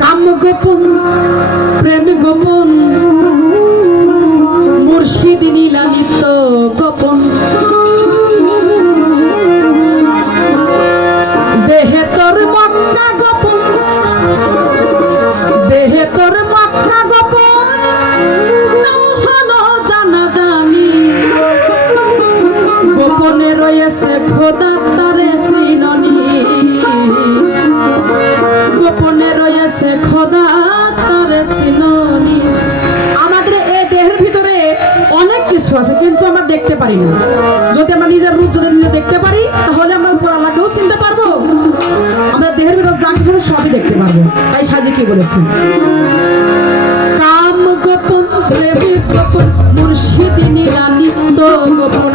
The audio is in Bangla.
কাম গোপন পারি না। যদি আমরা নিজের রূপ যদি নিজে দেখতে পারি, তাহলে আমরা উপর আল্লাহকেও চিনতে পারব। আমাদের দেহের ভিতর যা কিছু সবই দেখতে পারব। তাই সাজি কি বলেছেন কাম গোপন প্রেমিক গোপন, মুর্শিদ নিরানিস্ত গোপন